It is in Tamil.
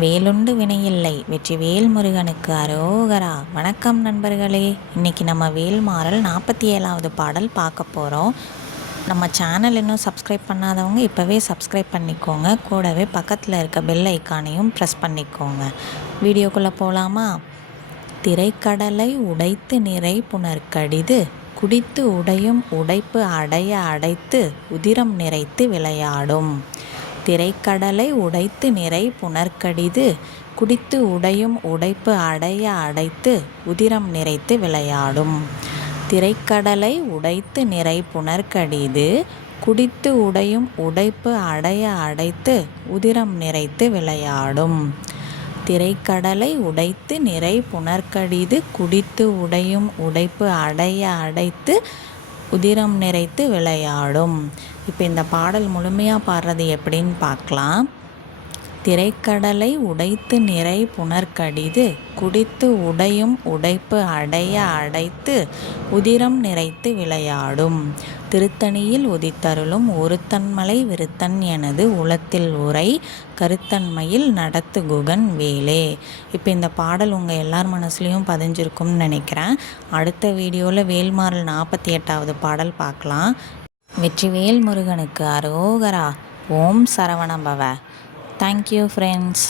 வேலுண்டு வினையில்லை, வெற்றிவேல் முருகனுக்கு அரோகரா. வணக்கம் நண்பர்களே, இன்றைக்கி நம்ம வேல்மாறல் 47வது பாடல் பார்க்க போகிறோம். நம்ம சேனல் இன்னும் சப்ஸ்கிரைப் பண்ணாதவங்க இப்போவே சப்ஸ்கிரைப் பண்ணிக்கோங்க. கூடவே பக்கத்தில் இருக்க பெல் ஐக்கானையும் ப்ரெஸ் பண்ணிக்கோங்க. வீடியோக்குள்ளே போகலாமா? திரைக்கடலை உடைத்து நிறை புனர்கடிது, குடித்து உடையும் உடைப்பு அடைய அடைத்து உதிரம் நிறைத்து விளையாடும். திரைக்கடலை உடைத்து நிறை புனர்கடிது, குடித்து உடையும் உடைப்பு அடைய அடைத்து உதிரம் நிறைத்து விளையாடும். திரைக்கடலை உடைத்து நிறை புனர்கடிது, குடித்து உடையும் உடைப்பு அடைய அடைத்து உதிரம் நிறைத்து விளையாடும். திரைக்கடலை உடைத்து நிறை புனர்கடிது, குடித்து உடையும் உடைப்பு அடைய அடைத்து உதிரம் நிறைத்து விளையாடும். இப்போ இந்த பாடல் முழுமையாக பாடுறது எப்படின்னு பார்க்கலாம். திரைக்கடலை உடைத்து நிறை புனர்கடிது, குடித்து உடையும் உடைப்பு அடைய அடைத்து உதிரம் நிறைத்து விளையாடும். திருத்தணியில் உதித்தருளும் ஒருத்தன்மலை விருத்தன் எனது உளத்தில் உரை, கருத்தன்மையில் நடத்து குகன் வேலே. இப்போ இந்த பாடல் உங்கள் எல்லார் மனசுலையும் பதிஞ்சிருக்கும்னு நினைக்கிறேன். அடுத்த வீடியோவில் வேல்மாறல் 48வது பாடல் பார்க்கலாம். வெற்றிவேல் முருகனுக்கு அரோகரா. ஓம் சரவணபவ. Thank you friends.